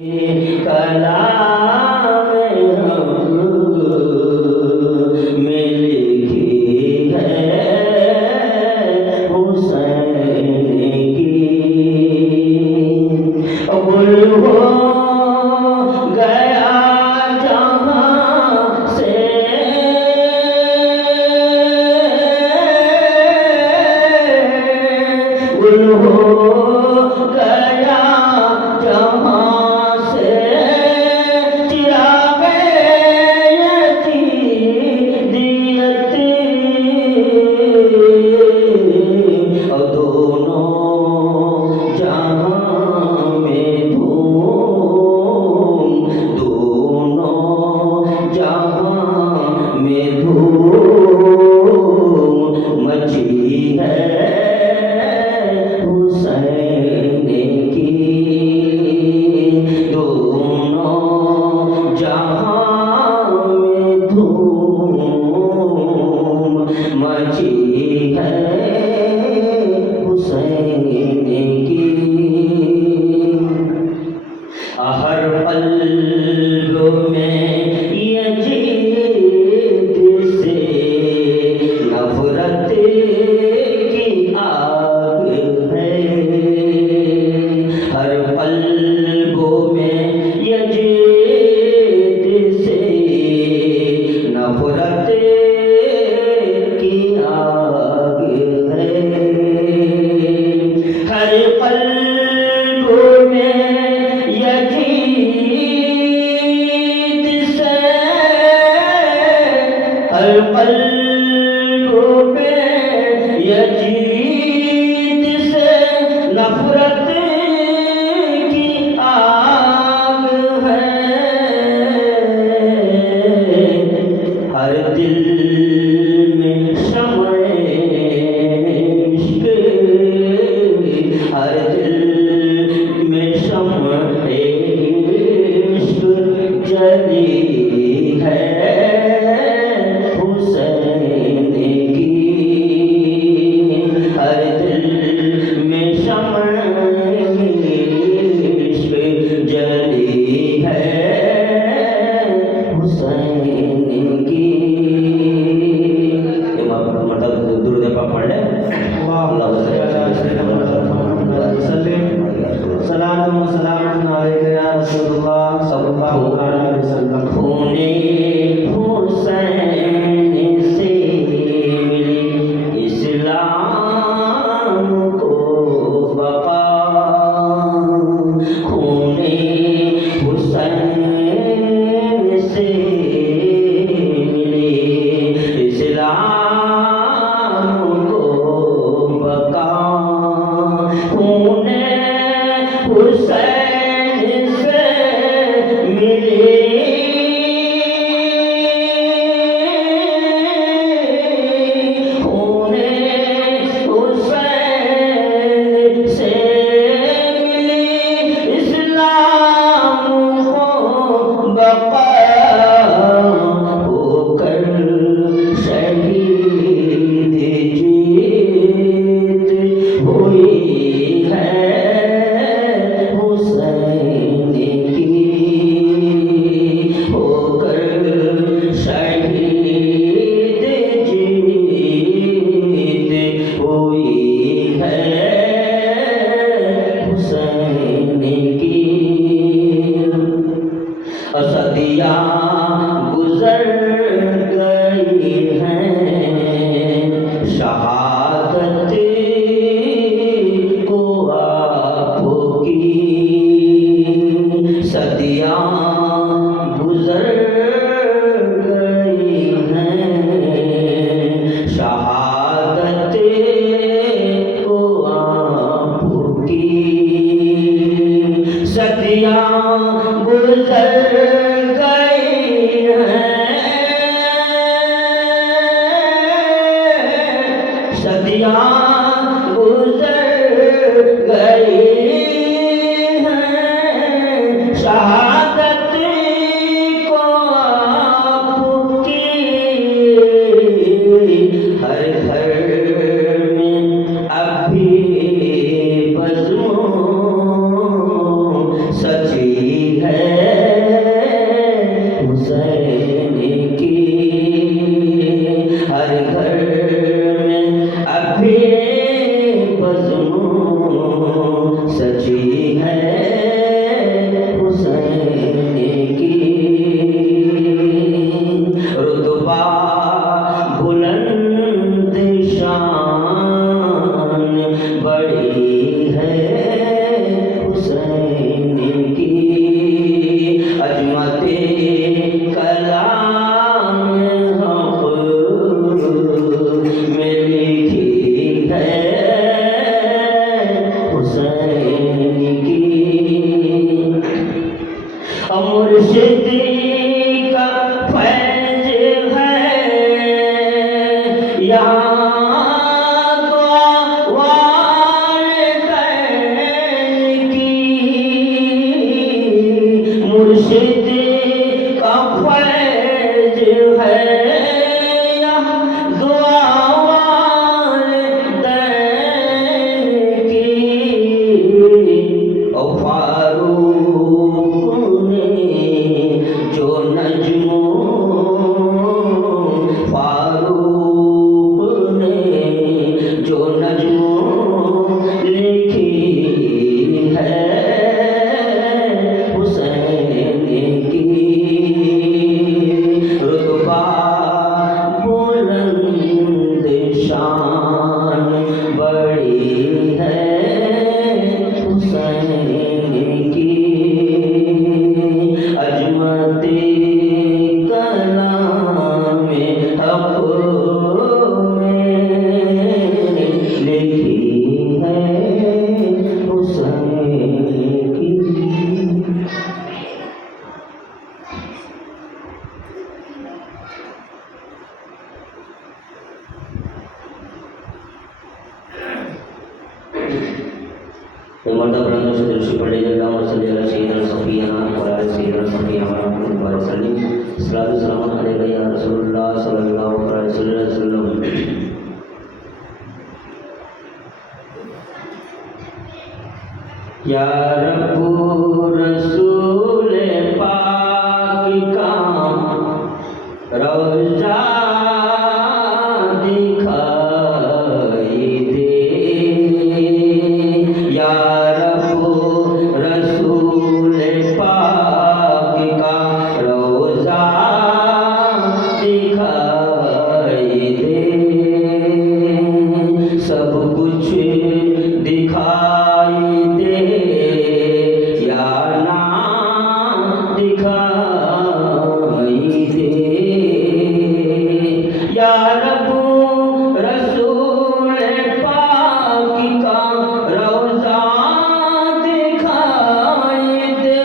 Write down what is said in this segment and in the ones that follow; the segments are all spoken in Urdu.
کلام رب میں لکھی ہے حسین کی، گل ہو گیا جہاں سے گل ہو گیا جہاں سے چراغ یزیدیت، اور دونوں جہاں میں دھوم، دونوں جہاں میں دھوم مچی ہے حسین کی، دونوں جہاں میں دھوم مچی ہے حسین کی، ہر قلب میں یزید سے نفرت کی آگ ہے، ہر قلب میں یزید سے نفرت کی آگ ہے، ہر قلب میں یزید سے، ہر قلب میں یزید سے نفرت کی آگ ہے، ہر دل میں شمع عشق، ہر دل میں شمع عشق جلی ہے حسین کی، ہر دل میں شمع عشق جلی ہے حسین کی، مطلب درود پاک پڑھ لیں، سلام و سلام علیک یا رسول اللہ صلی اللہ علیہ وسلم۔ خون حسین سے ملی اسلام کو بقا، خون حسین سے ملی اسلام کو بقا، خون حسین سے ملی خون حسین سے ملی اسلام کو بقا، ہو کر شہید جیت ہوئی ہے حسین کی، ہو کر شہید جیت ہوئی ہے حسین کی، صدیاں گزر گئی ہیں شہادت کو آپ کی، صدیاں گزر گئی ہیں شہادت کو آپ کی، صدیاں گزر گئی ہیں، صدیاں گزر گئی ہیں شہادت کو آپ کی، ہر گھر میں اب بھی بزم سچی مرشدی کا فیض ہے یہاں دعا والدین کی مرشدی کا فیض ہے یہاں دعا والدین کی اور فاروق نے جو فاروق نے جو لکھی ہے حسین کی رتبہ بلند شان بڑی ہے حسین کی عظمت کلام حق میں لکھی ہے حسین کی مرتبہ بلند سے درشی پڑھ لیجیے اللہم صلی علی سیدنا صفینا وعلی سیدنا صفینا محمد وسلم صلاۃ و سلام علیک یا رسول اللہ صلی اللہ علیہ وسلم یا رب رسول پاک کا روضہ دکھائی دے یا رب رسول پاک کا روضہ دکھائی دے سب کچھ دکھائی دے یا نہ دکھائی دے یا رب رسول پاک کا روضہ دکھائی دے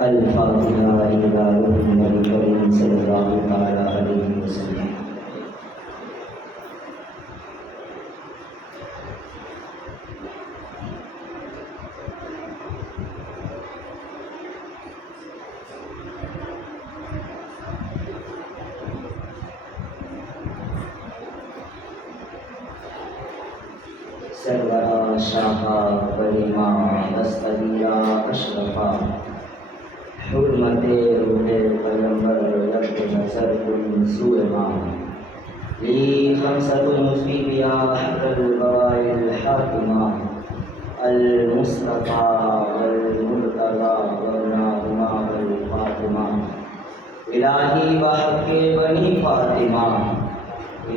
الفاتحة إلى روح النبي الكريم صلى الله تعالى عليه وسلم. سرورا شاہا کریما دستگیرا اشرفا حرمت روح پیغمبر لب نظر کن سوء ماں لی خمسۃ فی بیا حق البوائل الحاکمہ المصطفیٰ والمرتضیٰ وابناہما والفاطمہ الہی بحق بنی فاطمہ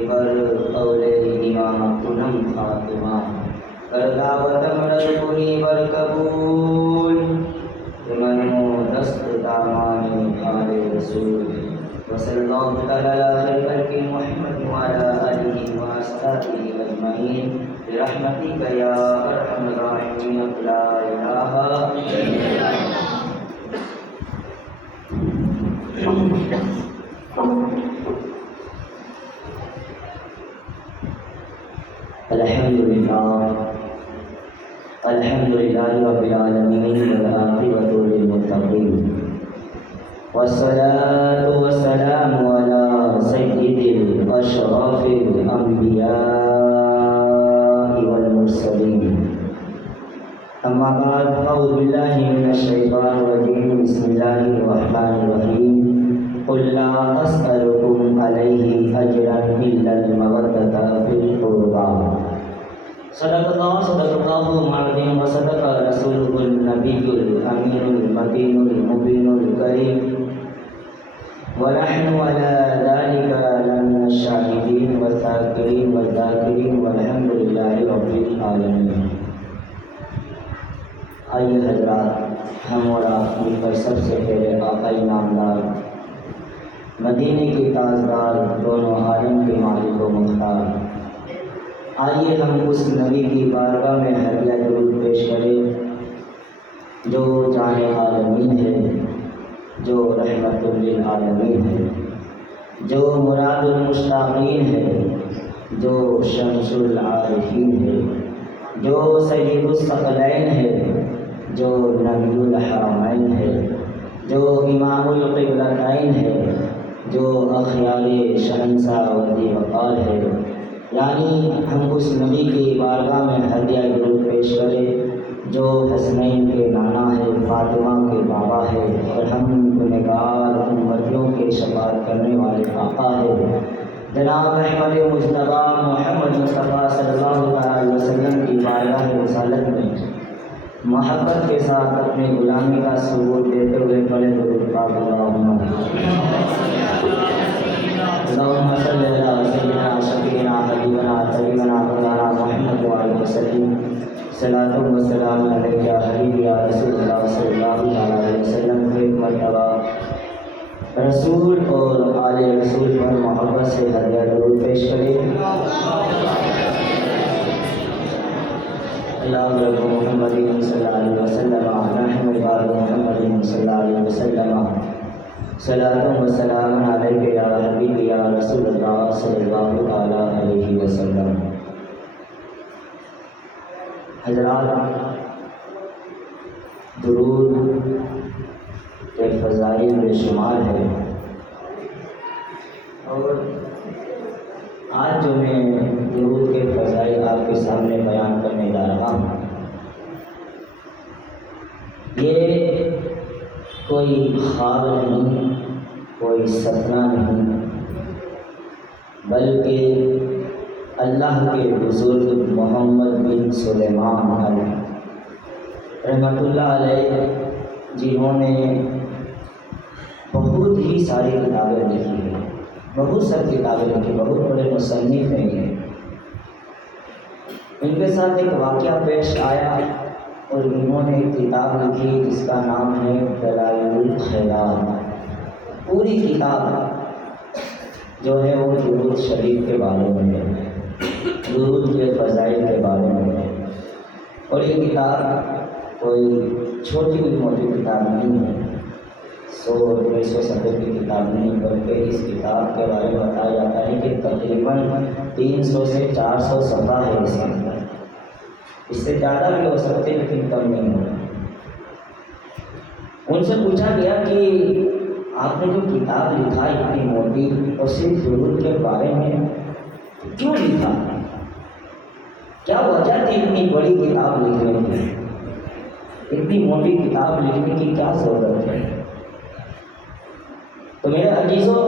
بر قول امام کنم فاطمہ کردہ وتمر کنی بر قبول منو دست دامان آل رسول وصلی اللہ تعالی علی خلق محمد وعلی آلہ وصحبہ اجمعین برحمتک یا ارحم الراحمین لا الہ الا الحمد للہ رب العالمین والعاقبۃ للمتقین والصلاة والسلام علی سید الاشراف الانبیاء والمرسلین اما بعد اعوذ باللہ من الشیطان الرجیم بسم اللہ الرحمن الرحیم قل لا اسألکم علیہ اجرا الا المودۃ فی القربى صدق اللہ العظیم وصدق رسولہ النبی الامین المتین المبین الکریم ونحن على ذلك لمن الشاہدین والذاکرین والذاکرین والحمد للہ رب العالمین. آئیے حضرات، ہم اور آپ مل کر سب سے پہلے آقا نامدار مدینے کے تاجدار دونوں عالم کے مالک و مختار، آئیے ہم اس نبی کی بارگاہ میں ہدیہ درود پیش کریں جو جان عالمین ہے، جو رحمت للعالمین ہے، جو مراد المشتاقین ہے، جو شمس العارفین ہے، جو سید الثقلین ہے، جو نبی الحرمین ہے، جو امام القبلتین ہے، جو اخیار شہنشاہ ولی وقار ہے، یعنی ہم اس نبی کی بارگاہ میں ہدیہ درود پیش کریں جو حسنین کے نانا ہے، فاطمہ کے بابا ہے، اور ہم گنہگار امتیوں کے شفاعت کرنے والے آقا ہے، جناب احمد مجتبیٰ محمد مصطفیٰ صلی اللہ علیہ وسلم کی بارگاہ رسالت میں محبت کے ساتھ اپنی غلامی کا ثبوت دیتے ہوئے پڑھے درود پاک اللہم صلی علی سیدنا شفیعنا حبیبنا طبیبنا مولانا محمد وعلیہ وسلم صلاۃ و سلام علیک یا حبیب یا رسول اللہ صلی اللہ علیہ وسلم۔ ایک مرتبہ رسول اور آل رسول پر محبت سے ہدیہ درود پیش کریں۔ اللہم رب محمد صلی اللہ علیہ وسلم نحن بارک محمد صلی اللہ علیہ وسلم صلاۃ و سلام علیک یا حبیب یا رسول اللہ صلی اللہ علیہ وسلم۔ حضرات، درود کے فضائل بے شمار ہے، اور آج جو میں درود کے فضائل آپ کے سامنے بیان کرنے جا رہا ہوں، یہ کوئی خواب نہیں، کوئی سپنا نہیں، بلکہ اللہ کے بزرگ محمد بن سلیمان علیہ رحمۃ اللہ علیہ، جنہوں نے بہت ہی ساری کتابیں لکھی ہیں، بہت ساری کتابیں لکھی، بہت بڑے مصنف ہیں یہ۔ ان کے ساتھ ایک واقعہ پیش آیا اور انہوں نے ایک کتاب لکھی جس کا نام ہے دلائل الخیرات۔ پوری کتاب جو ہے وہ درود شریف کے بارے میں ہے، درود کے فضائل کے بارے میں ہے، اور یہ کتاب کوئی چھوٹی موٹی کتاب نہیں ہے، 100-150 صفحے کی کتاب نہیں، بلکہ اس کتاب کے بارے میں بتایا جاتا ہے کہ تقریباً 300 سے 400 صفحہ ہے اس کے اندر، اس سے زیادہ بھی ہو سکتے لیکن کم نہیں ہوگا۔ ان سے پوچھا گیا کہ آپ نے جو کتاب لکھا اتنی موٹی اور صرف درود کے بارے میں کیوں لکھا، کیا وجہ تھی اتنی بڑی کتاب لکھنے کی، اتنی موٹی کتاب لکھنے کی کیا ضرورت ہے؟ تو میرے عزیزوں،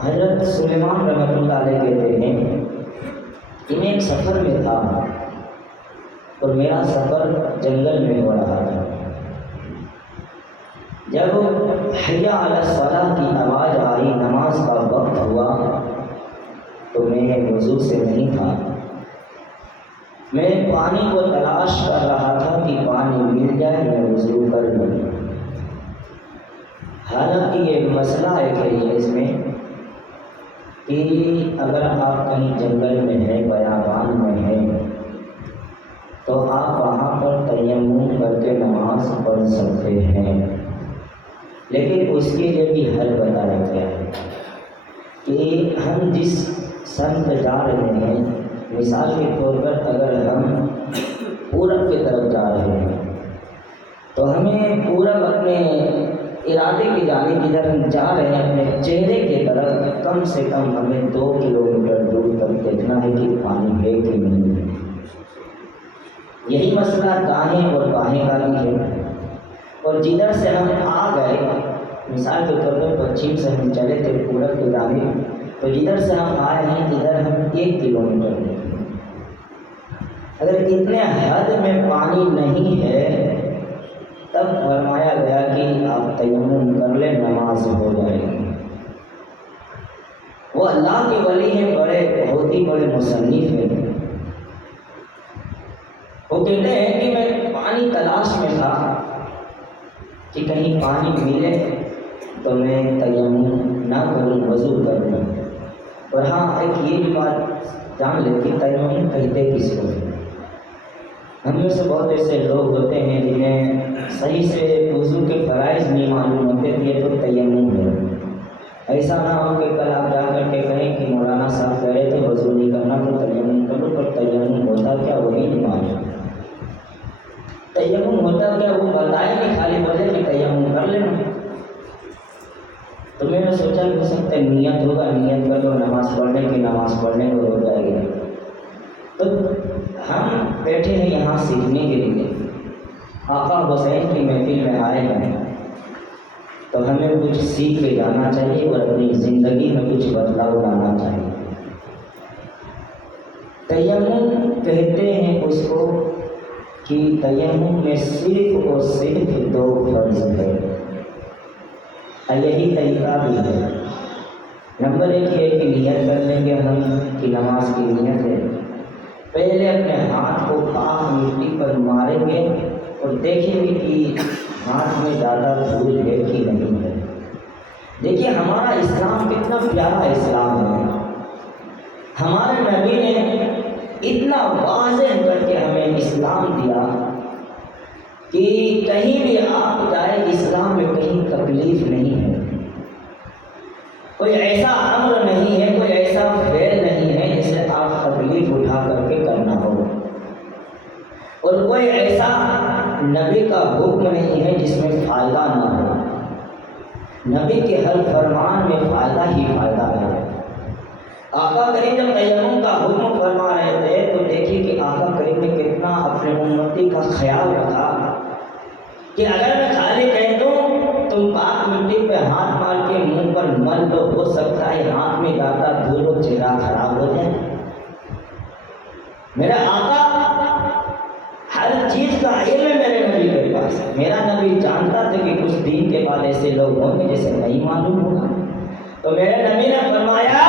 حضرت سلیمان رحمۃ اللہ علیہ کہتے ہیں کہ میں ایک سفر میں تھا اور میرا سفر جنگل میں ہو رہا تھا۔ جب حی علی الصلاۃ کی آواز آئی، نماز کا وقت ہوا، تو میں وضو سے نہیں تھا، میں پانی کو تلاش کر رہا تھا کہ پانی مل جائے میں وضو کر لوں۔ حالانکہ یہ مسئلہ ہے کہ اس میں کہ اگر آپ کہیں جنگل میں ہیں، بیابان میں ہیں، تو آپ وہاں پر تیمم کر کے نماز پڑھ سکتے ہیں، لیکن اس کے لیے بھی حل بتایا گیا ہے کہ ہم جس سمت جا رہے ہیں، مثال کے طور پر اگر ہم پورب کی طرف جا رہے ہیں تو ہمیں پورب اپنے ارادے کی جانب جدھر ہم جا رہے ہیں اپنے چہرے کی طرف کم سے کم ہمیں 2 کلومیٹر دور تک دیکھنا ہے کہ پانی ہے کہ نہیں ہے۔ یہی مسئلہ دائیں اور بائیں کا بھی ہے، اور جدھر سے ہم آ گئے، مثال کے طور پر پچھم سے ہم چلے تھے پورب کی جانب، تو جدھر سے ہم آئے ہیں ادھر ہم 1 کلومیٹر ہیں۔ اگر اتنے حد میں پانی نہیں ہے تب فرمایا گیا کہ آپ تیمم کر لیں، نماز ہو جائے گی۔ وہ اللہ کے ولی ہیں، بڑے بہت ہی بڑے مصنف ہیں، وہ کہتے ہیں کہ میں پانی تلاش میں تھا کہ کہیں پانی ملے تو میں تیمم نہ کروں، وضو کر لوں۔ اور ہاں ایک یہ بھی بات جان لیں کہ تیمم کہتے کس کو ہیں۔ ہم میں سے بہت ایسے لوگ ہوتے ہیں جنہیں صحیح سے وضو کے فرائض نہیں معلوم ہوتے، یہ تو تیمم ہے۔ ایسا نہ ہو کہ کل آپ جا کر کے کہیں کہ مولانا صاحب کہہ رہے تھے وضو نہیں کرنا تو تیمم کرو، پر تیمم ہوتا کیا وہی نہیں معلوم۔ تیمم ہوتا کیا وہ بتائے نہیں، خالی بولے کہ تیمم کر لینا۔ تو میں نے سوچا کہ ہو سکتا ہے نیت ہوگا، نیت کر لو نماز پڑھنے کی، نماز پڑھنے کو ہو جائے گی۔ تو ہم بیٹھے ہیں یہاں سیکھنے کے لیے، آقا حسین کی محفل میں آئے ہیں تو ہمیں کچھ سیکھ کے جانا چاہیے اور اپنی زندگی میں کچھ بدلاؤ لانا چاہیے۔ تیمم کہتے ہیں اس کو کہ تیمم میں صرف اور صرف 2 فرض ہے، یہی طریقہ بھی ہے۔ نمبر 1 یہ کہ نیت کر لیں گے ہم کہ نماز کی نیت ہے، پہلے اپنے ہاتھ کو پاک مٹی پر ماریں گے اور دیکھیں گے کہ ہاتھ میں زیادہ دھول ہے کہ نہیں ہے۔ دیکھیے ہمارا اسلام کتنا پیارا اسلام ہے، ہمارے نبی نے اتنا واضح کر کے ہمیں اسلام دیا کہ کہیں بھی آپ جائے اسلام میں کہیں تکلیف نہیں ہے، کوئی ایسا امر نہیں ہے، کوئی ایسا فعل نہیں ہے جسے آپ تکلیف اٹھا کر کے کرنا ہو، اور کوئی ایسا نبی کا حکم نہیں ہے جس میں فائدہ نہ ہو۔ نبی کے ہر فرمان میں فائدہ ہی فائدہ ہے۔ آقا کریم جب تیمم کا حکم فرما رہے تھے تو دیکھیے کہ آقا کریم نے کتنا اپنے امتی کا خیال رکھا کہ اگر میں خالی کہہ دوں تم پاک مٹی پہ ہاتھ مار کے منہ پر مل لو، ہو سکتا ہے ہاتھ میں زیادہ دھول ہو، چہرہ خراب ہو جائے۔ میرا آقا ہر چیز کا علم ہے میرے نبی کے پاس، میرا نبی جانتا تھا کہ کچھ دن کے بعد ایسے لوگ ہوں گے جسے نہیں معلوم ہوگا، تو میرے نبی نے فرمایا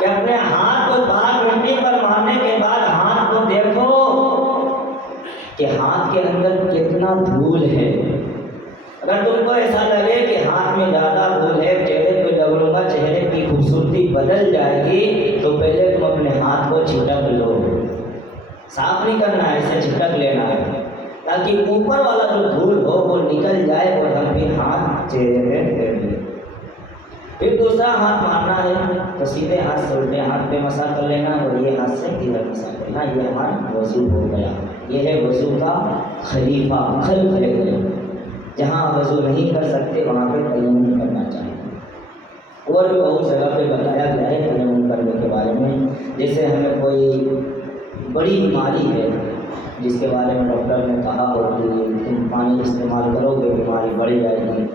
کہ اپنے ہاتھ کو پاک مٹی پر مارنے کے بعد ہاتھ کو دیکھو کہ ہاتھ کے اندر کتنا دھول ہے۔ اگر تم کو ایسا لگے کہ ہاتھ میں زیادہ دھول ہے، چہرے پہ ڈگلوں گا، چہرے کی خوبصورتی بدل جائے گی، تو پہلے تم اپنے ہاتھ کو چھٹک لو، صاف نہیں کرنا ہے، ایسے چھٹک لینا ہے تاکہ اوپر والا جو دھول ہو وہ نکل جائے اور ہم بھی ہاتھ چہرے پہ پھیر لیں۔ پھر دوسرا ہاتھ مارنا ہے تو سیدھے ہاتھ سے الٹے ہاتھ پہ مسا کر لینا اور یہ ہاتھ سے ادھر مسا کرنا، یہ ہمارا وضو ہو گیا۔ یہ ہے وضو کا خلیفہ، خلق ہے۔ جہاں وضو نہیں کر سکتے وہاں پہ تیمم کرنا چاہیے۔ اور بھی بہت جگہ پہ بتایا گیا ہے تیمم کرنے کے بارے میں، جیسے ہمیں کوئی بڑی بیماری ہے جس کے بارے میں ڈاکٹر نے کہا ہو کہ تم پانی استعمال کرو گے بیماری بڑھ جائے گی،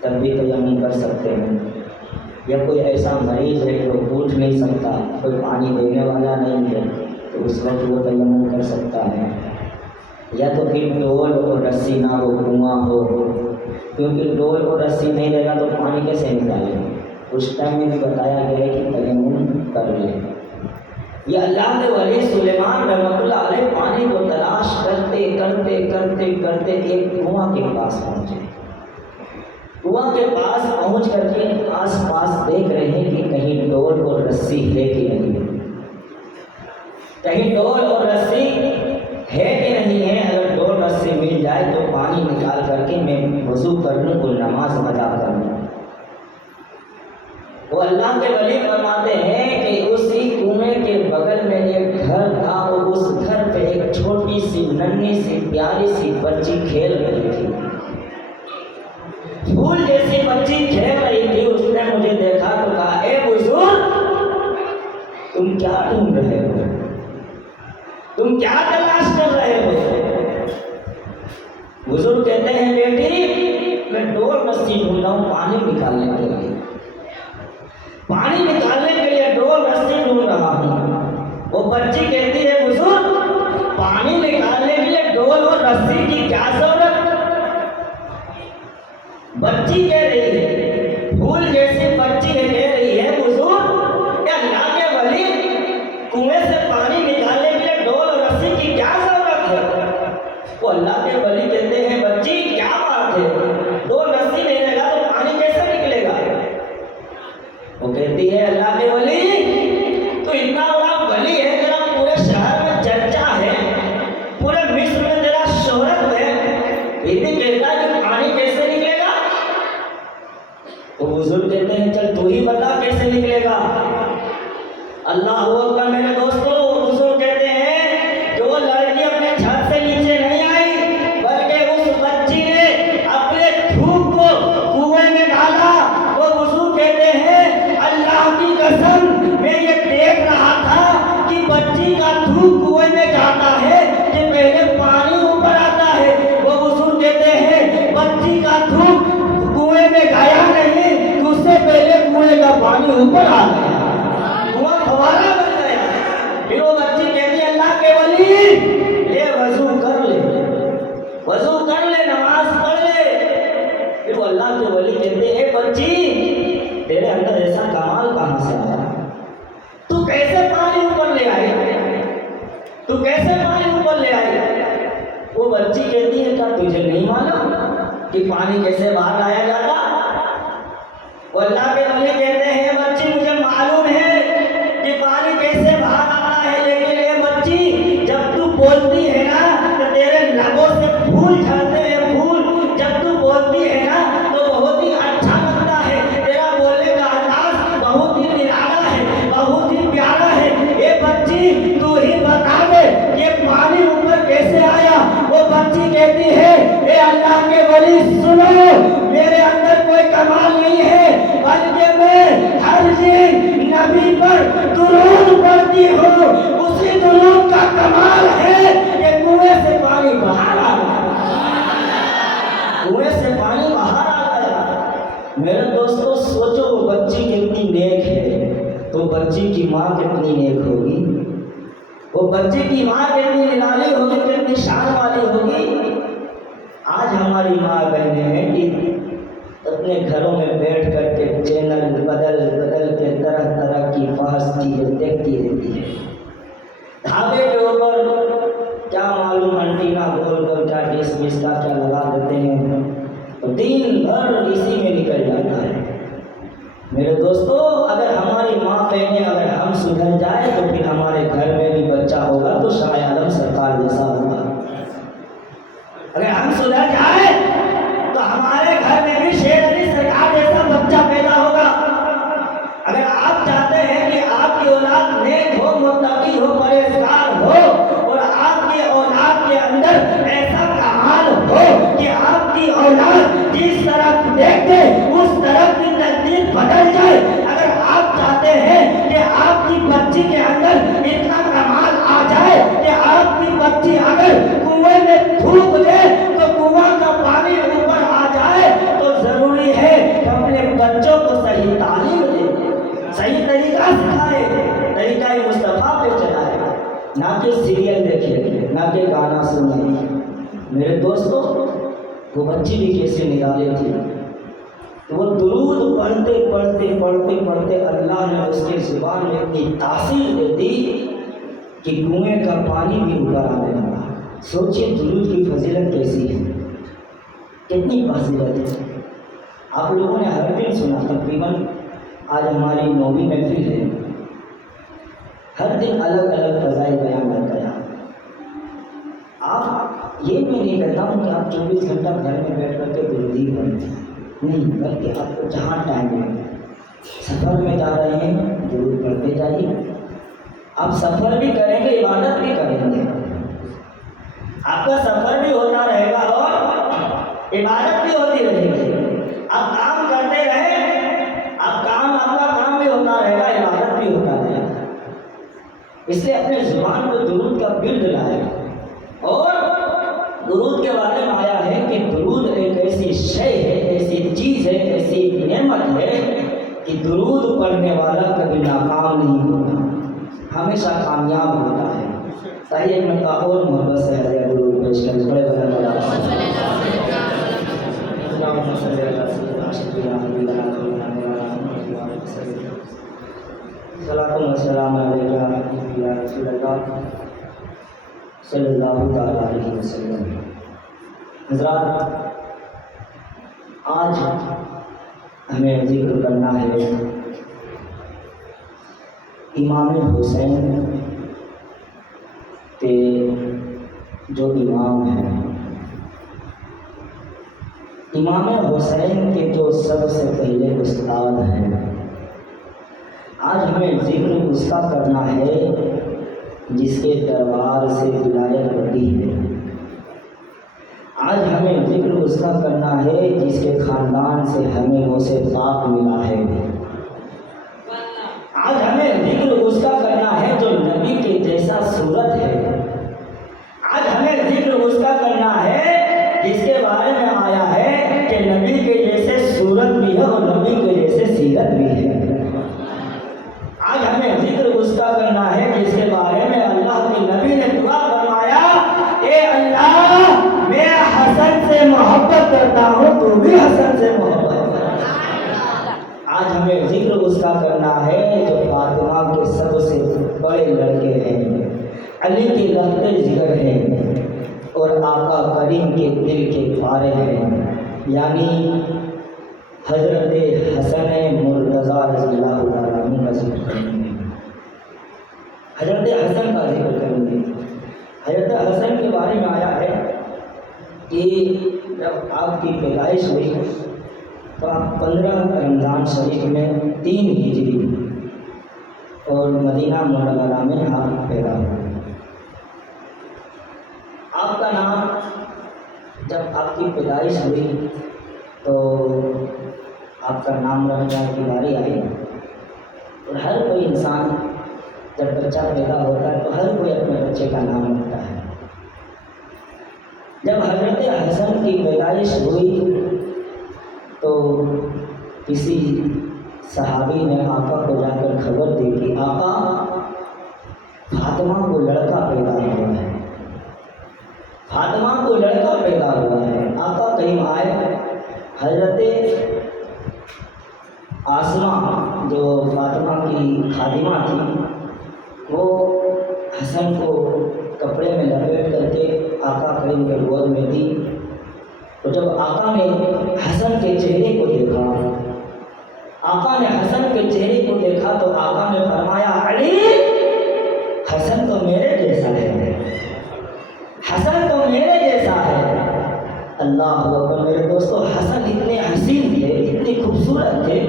تب بھی تیمم کر سکتے ہیں۔ یا کوئی ایسا مریض ہے جو اٹھ نہیں سکتا، کوئی پانی دینے والا نہیں ہے، تو اس وقت وہ تیمم کر سکتا ہے۔ یا تو پھر ڈول اور رسی نہ ہو، کنواں ہو، کیونکہ ڈول اور رسی نہیں رہے گا تو پانی کیسے نکالے؟ اس ٹائم میں بھی بتایا گیا ہے کہ تیمم کر لیں۔ یہ اللہ کے ولی سلیمان رحمۃ اللہ علیہ پانی کو تلاش کرتے کرتے کرتے کرتے ایک کنواں کے پاس پہنچے۔ کنواں کے پاس پہنچ کر کے آس پاس دیکھ رہے ہیں کہ کہیں ڈول اور رسی ہے کہ نہیں، کہیں ڈول اور رسی ہے کہ نہیں ہے۔ اگر ڈول رسی مل جائے تو پانی نکال کر کے میں وضو کر لوں اور نماز ادا کر لوں۔ وہ اللہ کے ولی فرماتے ہیں کہ اسی کنویں کے بغل میں ایک گھر تھا اور اس گھر پہ ایک چھوٹی سی ننھی سی پیاری سی بچی کھیل رہی تھی، پھول جیسی بچی کھیل رہی تھی۔ اس نے مجھے دیکھا تو کہا اے بزرگ تم کیا ڈھونڈ رہے ہو، تم کیا تلاش کر رہے ہو؟ بزرگ کہتے ہیں بیٹی میں ڈول رسی ڈھونڈ رہا ہوں پانی نکالنے کے لیے، پانی نکالنے کے لیے ڈول رسی ڈھونڈ رہا ہوں۔ وہ بچی کہتی ہے بزرگ پانی نکالنے کے لیے ڈول اور رسی کی کیا ضرورت؟ بچی کہہ رہی ہے، پھول جیسی بچی ہے، کہہ رہی ہے بزرگ کہ اللہ کے ولی کنویں سے پانی نکالنے کے لیے ڈول اور رسی کی کیا ضرورت ہے؟ وہ اللہ کے ولی کہتے ہیں بچی کیا بات ہے، ڈول رسی نہیں رہے گا تو پانی کیسے نکلے گا؟ وہ کہتی ہے اللہ کے ولی تو اتنا بڑا ولی ہے، تیرا پورے شہر میں چرچا ہے، پورے مصر میں تیرا شہرت ہے، اتنی کہتا ہے کہ پانی کیسے نکلے گا؟ وہ بزرگ کہتے ہیں چل تو کیسے پانی اوپر لے آئی؟ وہ بچی کہتی ہے کیا تجھے نہیں معلوم کہ پانی کیسے باہر لایا جاتا؟ وہ اللہ کے ولی کہتے ہیں بچی مجھے معلوم ہے کہ پانی کیسے باہر آتا ہے، لیکن یہ بچی جب تو بولتی ہے نا تو تیرے لبوں سے پھول جھڑتے ہیں، پھول جب تو بولتی ہے نا تو بہت ہی اچھا لگتا ہے، تیرا بولنے کا انداز بہت ہی نرالا ہے، بہت ہی پیارا ہے۔ یہ بچی تو ہی بتا دے یہ پانی اوپر کیسے آیا؟ وہ بچی کہتی ہے اے اللہ کے ولی سنو، میرے اندر کوئی کمال نہیں ہے، بلکہ میں ہر دن نبی پر درود پڑھتی ہوں، اسی درود کا کمال ہے کہ کنویں سے پانی باہر آ گیا، کنویں سے پانی باہر آ گیا۔ میرے دوستو سوچو وہ بچی کتنی نیک ہے تو بچی کی ماں کتنی نیک ہوگی، وہ بچی کی ماں کتنی نرالی ہوگی، کتنی شان والی ہوگی۔ آج ہماری ماں بہنیں ہیں کہ اپنے گھروں میں بیٹھ کر کے چینل بدل بدل کے طرح طرح کی فحش چیزیں دیکھتی رہتی ہے، ڈھابے کے اوپر کیا معلوم انٹینا بول کر کیا ڈس بس کا کیا لگا دیتے ہیں، تو دن بھر اسی میں نکل جاتا ہے۔ میرے دوستو اگر ہماری ماں بہنیں اگر ہم سدھر جائے تو پھر ہمارے گھر میں بھی بچہ ہوگا تو شاہ عالم سرکار جیسا ہوگا۔ اگر ہم سدھر جائے تو ہمارے گھر میں بھی شیر علی سرکار جیسا بچہ پیدا ہوگا۔ اگر آپ چاہتے ہیں کہ آپ کی اولاد نیک ہو، متقی ہو، پرہیزگار ہو اور آپ کی اولاد کے اندر ایسا کمال ہو کہ آپ کی اولاد جس طرف دیکھے اس طرف کی تقدیر بدل جائے، اگر آپ چاہتے ہیں کہ آپ کی بچی کے اندر اتنا کمال آ جائے کہ آپ کی بچی اگر کنویں میں تھوک دے تو کنواں کا پانی اوپر آ جائے، تو ضروری ہے کہ اپنے بچوں کو صحیح تعلیم دے، صحیح طریقہ سکھائے، طریقہ مصطفیٰ پہ چلائے، نہ کہ سیریل دیکھے، نہ کہ گانا سنے۔ میرے دوستو وہ بچی بھی کیسے نرالی تھی، وہ درود پڑھتے پڑھتے پڑھتے پڑھتے اللہ نے اس کے زبان میں اتنی تاثیر دے دی کہ کنویں کا پانی بھی اوپر آنے لگا۔ سوچئے درود کی فضیلت کیسی ہے، کتنی فضیلت ہے۔ آپ لوگوں نے ہر دن سنا، تقریباً آج ہماری 9ویں محفل ہے، ہر دن الگ الگ فضائل بیان کرتا ہے۔ آپ یہ میں نہیں کہتا ہوں کہ آپ 24 گھنٹہ گھر میں بیٹھ کر کے درودی پڑھتے ہیں، نہیں، بلکہ آپ کو جہاں ٹائم ہے، سفر میں جا رہے ہیں درود پڑھتے جائیے، آپ سفر بھی کریں گے عبادت بھی کریں گے، آپ کا سفر بھی ہوتا رہے گا اور عبادت بھی ہوتی رہے گی۔ آپ کام کرتے رہیں، آپ کا کام بھی ہوتا رہے گا، عبادت بھی ہوتا رہے گا۔ اس لیے اپنے زبان کو درود کا ورد لائے، اور درود کے بارے میں آیا ہے کہ درود ایک ایسی شے ہے، ایسی چیز ہے، ایسی نعمت ہے کہ درود پڑھنے والا کبھی ناکام نہیں ہوتا، ہمیشہ کامیاب ہوتا ہے۔ صحیح ایک مرتبہ اور محبت سے حضرت درود پیش کریں، بڑے بڑے صلاۃ و سلام علیکہ یا رسول اللہ صلی اللہ تعالیٰ علیہ وسلم۔ حضرات آج ہمیں ذکر کرنا ہے امام حسین کے جو امام ہیں، امام حسین کے جو سب سے پہلے استاد ہیں۔ آج ہمیں ذکر اس کا کرنا ہے جس کے دربار سے ولایت بڑھی ہے، آج ہمیں ذکر اس کا کرنا ہے جس کے خاندان سے ہمیں غوث پاک ملا ہے، آج ہمیں ذکر اس کا کرنا ہے جو نبی کے جیسا صورت ہے، آج ہمیں ذکر اس کا کرنا ہے جس کے بارے میں آیا ہے کہ نبی کے جیسے صورت بھی ہے اور نبی کے جیسے سیرت بھی ہے۔ آج ہمیں ذکر اس کا کرنا ہے جس کے بارے میں اللہ کے نبی نے دعا فرمایا، اے اللہ میں حسن سے محبت کرتا ہوں، تو بھی حسن سے محبت کر۔ آج ہمیں ذکر اس کا کرنا ہے جو فاطمہ کے سب سے بڑے لڑکے ہیں، علی کے لخت جگر ہیں اور آقا کریم کے دل کے پارے ہیں، یعنی حضرت حسن مرتضیٰ رضی اللہ تعالیٰ عنہ کا ذکر کریں گے، حضرت حسن کا ذکر کریں گے۔ حضرت حسن کے بارے میں آیا ہے کہ جب آپ کی پیدائش ہوئی تو آپ 15 رمضان شریف میں 3 ہجری اور مدینہ منورہ میں آپ پیدا ہوئے۔ آپ کا نام جب آپ کی پیدائش ہوئی تو آپ کا نام رکھنے کی باری آئی، اور ہر کوئی انسان جب بچہ پیدا ہوتا ہے تو ہر کوئی اپنے بچے کا نام رکھتا ہے۔ جب حضرت حسن کی پیدائش ہوئی تو کسی صحابی نے آقا کو جا کر خبر دی کہ آقا فاطمہ کو لڑکا پیدا ہوا ہے، فاطمہ کو لڑکا پیدا ہوا ہے۔ آقا کریم آئے، حضرت آسمہ جو فاطمہ کی خادمہ تھی وہ حسن کو کپڑے میں لپیٹ کر کے آقا کریم کے گود میں دی، تو جب آقا نے حسن کے چہرے کو دیکھا، آقا نے حسن کے چہرے کو دیکھا تو آقا نے فرمایا علی حسن تو میرے جیسا ہے، حسن تو میرے جیسا ہے۔ اللہ اکبر۔ میرے دوستو، حسن اتنے حسین تھے، اتنے خوبصورت تھے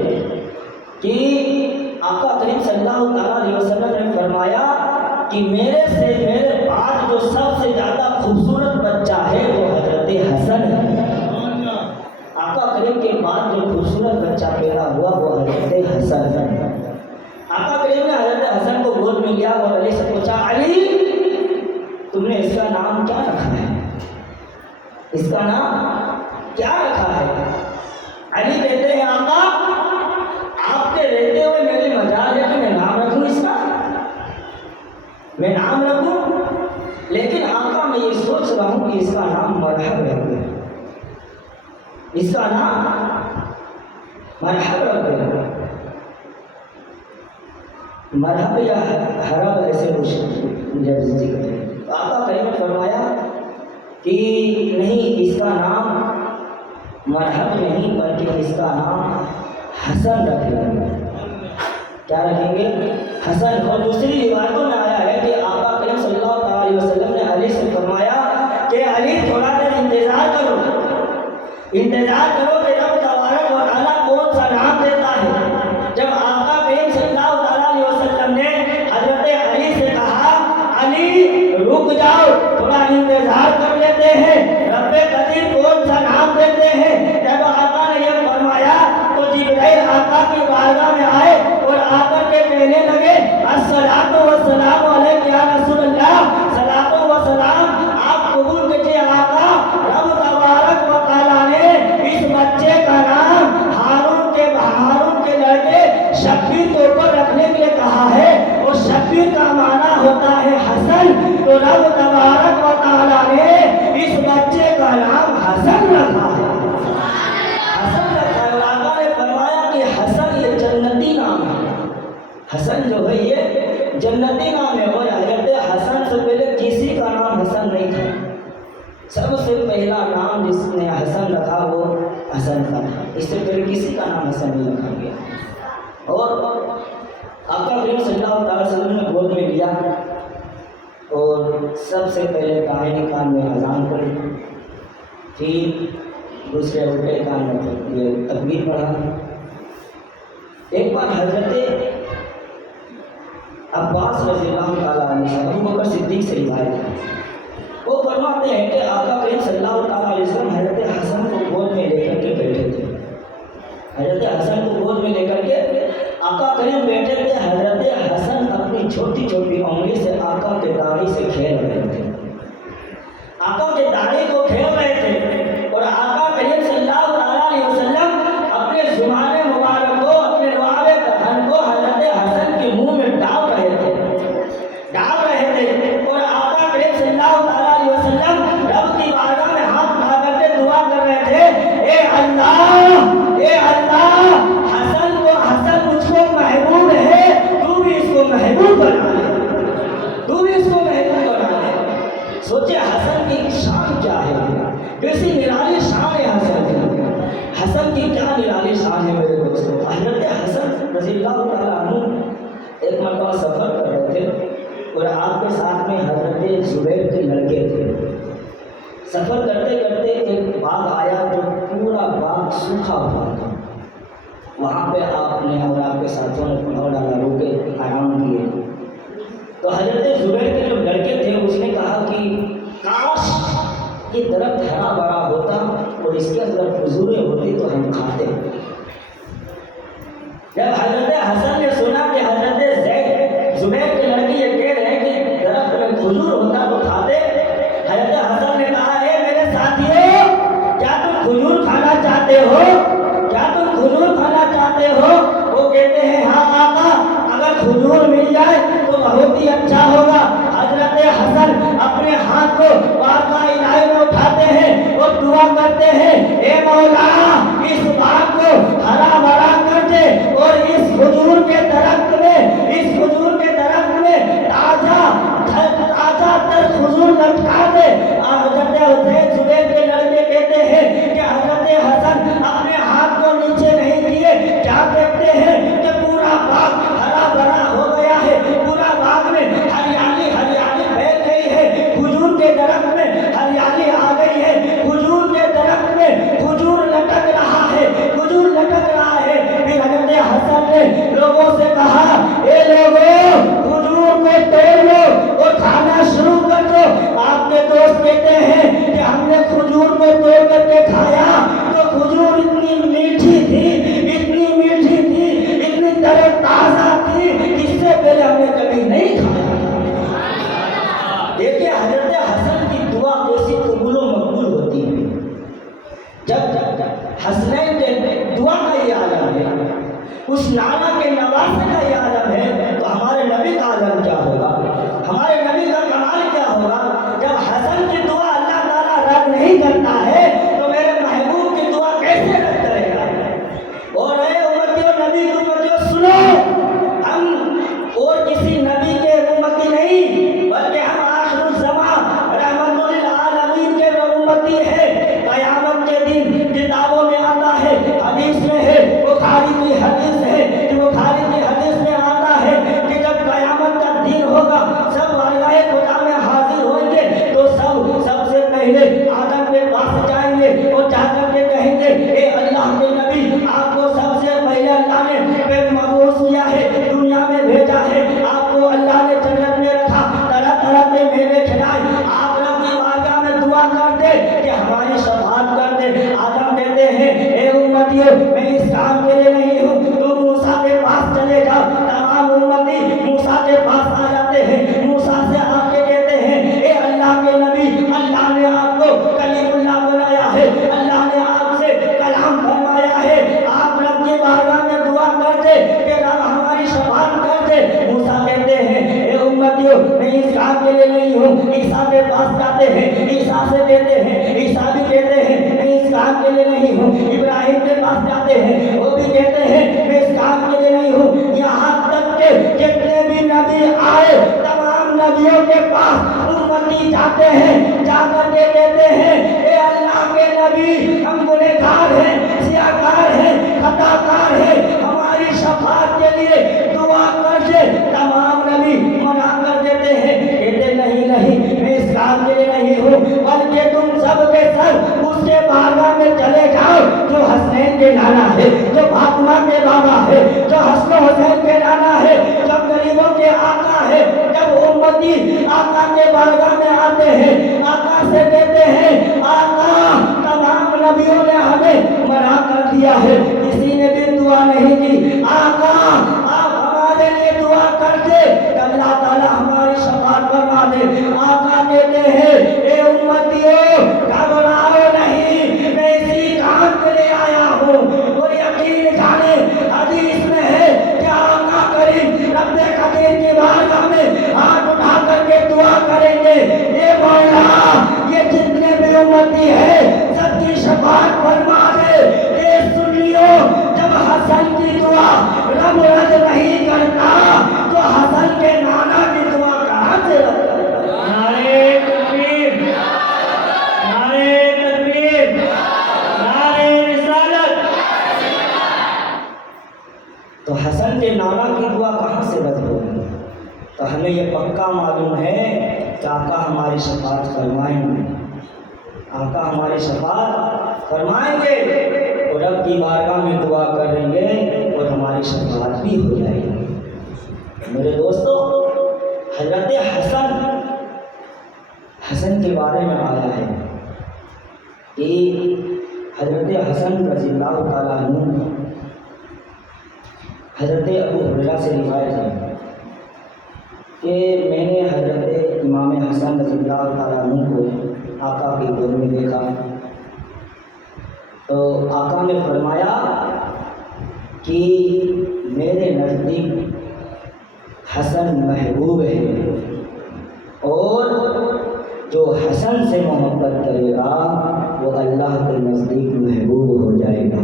کہ آقا کریم صلی اللہ تعالیٰ علیہ وسلم نے فرمایا کہ میرے بعد جو سب سے زیادہ خوبصورت بچہ ہے وہ حضرت حسن ہے۔ آقا کریم کے بعد جو خوبصورت بچہ پیدا ہوا وہ حضرت حسن ہے۔ آقا کریم نے حضرت حسن کو گود میں لیا اور علی سے پوچھا علی تم نے اس کا نام کیا رکھا ہے، اس کا نام کیا رکھا ہے؟ علی کہتے ہیں آقا آپ کے رہتے ہوئے میری مجال ہے کہ میں نام رکھوں اس کا، میں نام رکھوں، لیکن آقا میں یہ سوچ رہا ہوں کہ اس کا نام مرحب رکھ دیں، اس کا نام مرحب رکھ دیں۔ مرحب یا حرب ایسے کچھ جب ذکر ہے، آقا کریم نے فرمایا کہ نہیں، اس کا نام مرحب نہیں بلکہ اس کا نام حسن رکھیں گے۔ کیا رکھیں گے؟ حسن۔ اور دوسری روایتوں میں آیا ہے کہ آقا کریم صلی اللہ علیہ وسلم نے علی سے فرمایا کہ علی تھوڑا دیر انتظار کرو کہ رب تبارک و تعالیٰ کون سا نام دیتا ہے۔ جب آقا کریم صلی اللہ علیہ وسلم نے حضرت علی سے کہا علی رک جاؤ، تھوڑا انتظار کر لیتے ہیں، رب قدیر کون سا نام دیتے ہیں، جب آقا نے یہ فرمایا تو جبرائیل آقا کی بارگاہ میں آئے اور آقا کے کہنے لگے الصلاۃ والسلام علیک یا رسول اللہ، صلاۃ و سلام آپ قبول کیجیے آقا۔ رب تبارک و تعالیٰ نے اس بچے کا نام ہارون کے لڑکے شبیر کے اوپر رکھنے کے لیے کہا ہے، اور شبیر کا معنی ہوتا ہے حسن، تو رب تبارک و تعالیٰ نے اس بچے کا نام حسن رکھا ہے، حسن رکھا ہے۔ اور آقا نے فرمایا کہ حسن یہ جنتی نام ہے، حسن جو ہے یہ جنتی نام ہے، اور حضرت حسن سے پہلے کسی کا نام حسن نہیں تھا، سب سے پہلا نام جس نے حسن رکھا وہ حسن تھا، اس سے پہلے کسی کا نام حسن نہیں رکھا گیا۔ اور آقا کریم صلی اللہ علیہ وسلم نے گود میں لیا اور سب سے پہلے دائیں کان میں اذان پڑھی، پھر دوسرے الٹے کان میں یہ تکبیر پڑھا۔ ایک بار حضرت عباس رضی اللہ تعالیٰ عنہ ابو بکر صدیق سے روایت ہے، وہ فرماتے ہیں کہ آقا کریم صلی اللہ تعالیٰ علیہ وسلم حضرت حسن کو گود میں لے کر کے بیٹھے تھے، حضرت حسن کو گود میں لے کر کے آقا کریم بیٹھے تھے، حضرت حسن اپنی چھوٹی چھوٹی انگلی سے آقا کے داڑھی سے کھیل رہے تھے، آقا کے داڑھی کو کھیل رہے تھے، اور آقا کریم صلی اللہ تعالیٰ علیہ وسلم اپنے زبان مبارک کو، اپنے لعاب دہن کو حضرت حسن کے منہ میں ڈال رہے تھے، اور آقا کریم صلی اللہ تعالیٰ علیہ وسلم رب کی بارگاہ میں ہاتھ اٹھا کر کے دعا کر رہے تھے، اے اللہ حسن مجھ کو محبوب ہے، تو بھی اس کو محبوب بنا لے، تو بھی اس کو محبوب سوچے حسن کی شان کیا ہے، کیسی نرالی شان ہے حسن کی، حسن کی کیا نرالی شان ہے میرے دوستوں۔ حضرت حسن رضی اللہ تعالیٰ عنہ ایک مرتبہ سفر کر رہے تھے اور آپ کے ساتھ میں حضرت زبیر کے لڑکے تھے۔ سفر کرتے کرتے ایک باغ آیا جو پورا باغ سوکھا ہوا تھا، وہاں پہ آپ نے اور آپ کے ساتھیوں نے پناہ ڈالا، روکے، آرام کیے۔ تو حضرت زبیر کے جو لڑکے تھے اس نے کہا کہ کاش یہ درخت ہرا بھرا ہوتا اور اس کے اندر کھجوریں ہوتی تو ہم کھاتے۔ جب حضرت حسن نے سنا کہ حضرت زبیر کے لڑکے یہ کہہ رہے ہیں کہ درخت میں کھجور ہوتا تو کھاتے، حضرت حسن نے کہا اے میرے ساتھیوں، کیا تم کھجور کھانا چاہتے ہو؟ کیا تم کھجور کھانا چاہتے ہو؟ وہ کہتے ہیں ہاں آقا، اگر کھجور مل جائے تو بہت ہی اچھا ہوگا۔ حضرت حسن اپنے ہاتھ کو بارگاہ الہی میں اٹھاتے ہیں اور دعا کرتے ہیں، اے مولا اس باغ کو ہرا بھرا کر دے اور اس کھجور کے درخت میں تازہ تر کھجور لٹکا دے۔ حضرت حسین زبیر کے لڑکے کہتے ہیں کہ حضرت حسن اپنے ہاتھ کو نیچے نہیں کیے، کیا دیکھتے ہیں کہ پورا باغ ہرا بھرا ہو گیا ہے، پورا باغ میں ہریالی ہریالی پھیل گئی ہے، کھجور کے درخت میں ہریالی آ گئی ہے، کھجور کے درخت میں کھجور لٹک رہا ہے، کھجور لٹک رہا ہے۔ پھر حضرت حسن نے لوگوں سے کہا، اے لوگوں کھجور کو توڑ لو اور کھانا شروع کر دو۔ آپ کے دوست کہتے ہیں کہ ہم نے کھجور کو توڑ کر کے کھایا تو کھجور اتنی میٹھی تھی، اتنی میٹھی تھی، اتنی تر تازہ تھی، اس سے پہلے ہم نے کبھی نہیں کھایا۔ دیکھیں حضرت حسن کی دعا کیسی قبول و مقبول ہوتی ہے۔ جب حسنین کے دعا کا یہ عالم ہے، اس نانا کے نواسے کا یہ عالم ہے، تو ہمارے نبی کا عالم کیا ہوگا، ہمارے نبی کا کمال کیا ہوگا۔ جب حسن کی دعا اللہ تعالیٰ رد نہیں کرتا ہے تو میرے محبوب کی دعا کیسے رد کرے گا۔ اور اے امتیوں، نبی کی امتیوں سنو، ہم اور کسی نبی کے امتی نہیں بلکہ ہم آخر الزمان رحمت للعالمین کے امتی ہیں۔ قیامت کے دن کتابوں میں آتا ہے، حدیث میں ہے، بخاری کی حدیث ہے کہ بخاری کی حدیث میں آتا ہے کہ جب قیامت کا دن ہوگا سب بارگاہ خدا میں حاضر ہوئیں گے تو سب سے پہلے آدم کے پاس جائیں گے اور جا کر کے کہیں گے، اے اللہ کے نبی، آپ کو سب سے پہلے اللہ نے مبعوث کیا ہے، دنیا میں بھیجا ہے، آپ کو اللہ نے جنت میں رکھا، طرح طرح کے میوے کھلائے، آپ رب کی بارگاہ میں دعا کر دے کہ ہماری شفاعت کر دے۔ آدم کہتے ہیں، اے امتیوں، میں اس کام کے لیے نہیں ہوں، تم موسیٰ کے پاس چلے جاؤ۔ تمام امتی موسیٰ کے پاس آ جاتے ہیں، موسیٰ سے آ کے کہتے ہیں، اے اللہ کے نبی، اللہ نے آپ کو کلیم اللہ بنایا ہے، اللہ نے آپ سے کلام فرمایا ہے، آپ رب کی بارگاہ میں دعا کر دے کہ رب ہماری شفاعت کر دے۔ موسیٰ کہتے ہیں، اے امتیوں، میں اس کام کے لیے نہیں ہوں۔ عیسیٰ کے پاس جاتے ہیں، عیسیٰ سے کہتے ہیں، عیسیٰ بھی کہتے ہیں میں اس کام کے لیے نہیں ہوں۔ ابراہیم کے پاس جاتے ہیں، وہ بھی کہتے ہیں میں اس کام کے لیے نہیں ہوں۔ یہاں تک کہ جتنے بھی نبی آئے تمام نبیوں کے پاس امتی جاتے ہیں، جا کر کے کہتے ہیں، اے اللہ کے نبی، ہم گنہگار ہیں، سیاہکار ہیں، خطا کار ہیں، ہماری شفاعت کے لیے دعا کر دے۔ تمام نبی منع کر دیتے ہیں، کہتے نہیں نہیں، میں اس کام کے لیے نہیں ہوں، بلکہ تم سب کے سب اس کے بارگاہ میں چلے جاؤ جو حسنین کے نانا ہے، جو فاطمہ کے بابا ہے، جو حسن و حسین کے نانا ہے، جو غریبوں کے آقا ہے۔ جب امتی آقا کے بارگاہ میں آتے ہیں، آقا سے کہتے ہیں، آقا تمام نبیوں نے ہمیں منع کر دیا ہے، کسی نے بھی دعا نہیں کی، آقا آپ ہمارے لیے دعا کر دے کہ اللہ تعالیٰ ہماری شفاعت فرما دے۔ آقا کہتے ہیں، اے امتیوں گھبراؤ نہیں، میں اسی کام کے لیے آیا ہوں۔ اور یقین جانے حدیث میں ہے کہ آقا کریم رب قدیر کی بارگاہ میں ہاتھ اٹھا کر کے دعا کریں گے، اے مولا یہ جتنے بھی امتی ہیں سب کی شفاعت فرما دے۔ اے سنیو، جب حسن کی دعا رب رد نہیں کرتا تو حسن کے نانا کی دعا کہاں سے رد کرتا؟ نعرہ تکبیر، ہمیں یہ پکا معلوم ہے کہ آقا ہماری شفاعت فرمائیں گے، آقا ہماری شفاعت فرمائیں گے اور رب کی بارگاہ میں دعا کریں گے اور ہماری شفاعت بھی ہو جائے گی۔ میرے دوستو، حضرت حسن کے بارے میں آیا ہے کہ حضرت حسن رضی اللہ تعالیٰ عنہ، حضرت ابو ہریرہ سے روایت ہے کہ میں نے حضرت امام حسن رضی اللہ تعالیٰ عنہ کو آقا کی گود میں دیکھا تو آقا نے فرمایا کہ میرے نزدیک حسن محبوب ہے اور جو حسن سے محبت کرے گا وہ اللہ کے نزدیک محبوب ہو جائے گا۔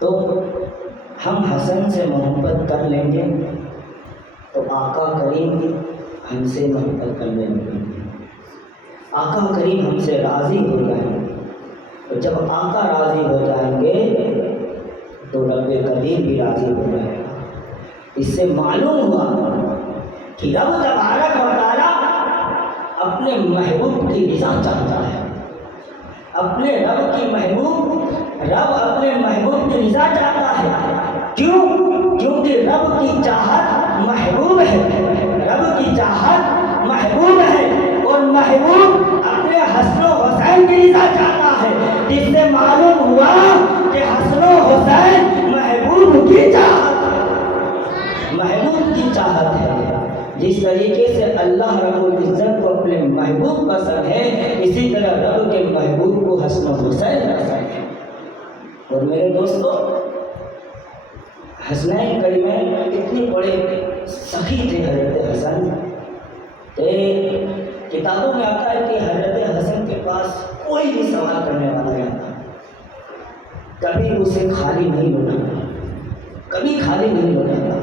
تو ہم حسن سے محبت کر لیں گے تو آقا کریم ہم سے محبت کر لیں گے، آقا کریم ہم سے راضی ہو جائیں گے، تو جب آقا راضی ہو جائیں گے تو رب کریم بھی راضی ہو جائے گا۔ اس سے معلوم ہوا کہ رب تبارک و تعالیٰ اپنے محبوب کی رضا چاہتا ہے، اپنے رب اپنے محبوب کی رضا چاہتا ہے۔ کیوں؟ کیونکہ رب کی چاہت محبوب ہے، رب کی چاہت محبوب ہے اور محبوب اپنے حسن و حسین کی رضا چاہتا ہے، جس سے معلوم ہوا کہ حسن و حسین محبوب کی چاہت ہے، محبوب کی چاہت ہے۔ جس طریقے سے اللہ رب العزت کو اپنے محبوب پسند ہے، اسی طرح رب کے محبوب کو حسن و حسین پسند ہے۔ اور میرے دوستو، حسنین کریمین اتنے بڑے سخی تھے حضرت حسن کہ کتابوں میں آتا ہے کہ حضرت حسن کے پاس کوئی بھی سوال کرنے والا جاتا کبھی اسے خالی نہیں لوٹاتا، کبھی خالی نہیں لوٹاتا۔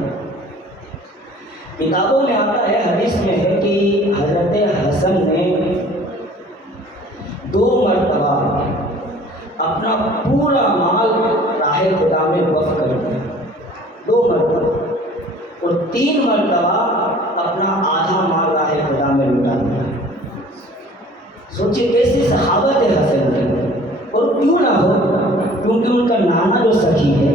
کتابوں میں آتا ہے، حدیث میں ہے کہ حضرت حسن نے 2 مرتبہ اپنا پورا مال راہ خدا میں وقف کر دیا، 2 مرتبہ، اور 3 مرتبہ اپنا آدھا مال راہ خدا میں لٹا دیا۔ سوچیے کیسی صحابت ہے حسن کی، اور کیوں نہ ہو، کیونکہ ان کا نانا جو سخی ہے،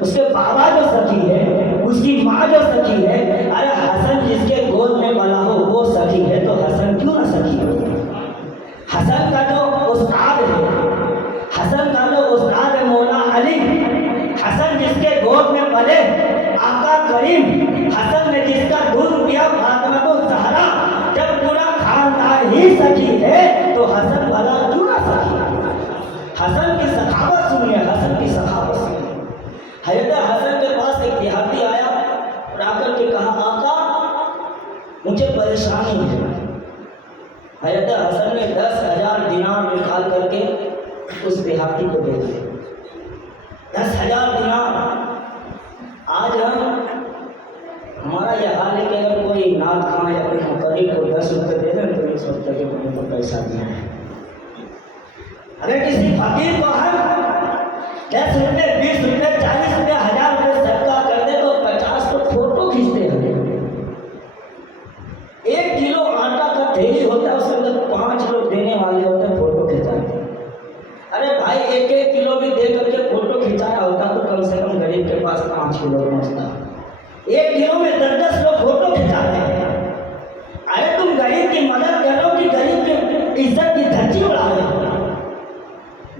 اس کے بابا جو سخی ہے، اس کی ماں جو سخی ہے، ارے حسن جس کے گود میں پلا ہو وہ سخی ہے تو حسن کیوں نہ سخی ہو؟ حسن کا جو استاد ہے، حسن کا جو استاد ہے مولا علی، حسن جس کے گود میں پلے، آقا کریم حسن نے جس کا دودھ پیا فاطمہ الزہرا، جب پورا خاندان ہی سخی ہے تو حسن بھلا کیوں نہ سخی؟ حسن کی سخاوت سنیے، حسن کی سخاوت سنیے۔ حضرت حسن کے پاس ایک دیہاتی آیا اور آ کر کے کہا، آقا مجھے پریشانی ہے۔ حضرت حسن نے 10,000 دینار نکال کر کے اس دیہاتی کو دے دیے۔ 10,000 دینار۔ آج ہمارا یہ حال ہے کہ اگر کوئی نعت خواں یا کوئی مقرر کو 10 روپے دے دیں تو یہ سوچتا ہے کہ میں نے تو پیسہ دیا ہے۔ اگر کسی فقیر کو ہم 10 روپے، 20 روپے، 40 روپے، 1000 روپے صدقہ کر دے تو 50 تو فوٹو کھینچتے ہیں۔ 1 کلو آٹا کا تھیلی ہوتا ہے، اس کے اندر 5 لوگ دینے والے ہوتے ہیں، فوٹو کھینچاتے ہیں۔ ارے بھائی 1 کلو بھی دے کر کے فوٹو کھینچایا ہوتا تو کم سے کم غریب کے پاس 5 کلو پہنچتا۔ 1 کلو میں 10 لوگ فوٹو کھینچاتے ہیں۔ ارے تم غریب کی مدد کرو کہ غریب کی عزت کی دھجی اڑا رہے ہو؟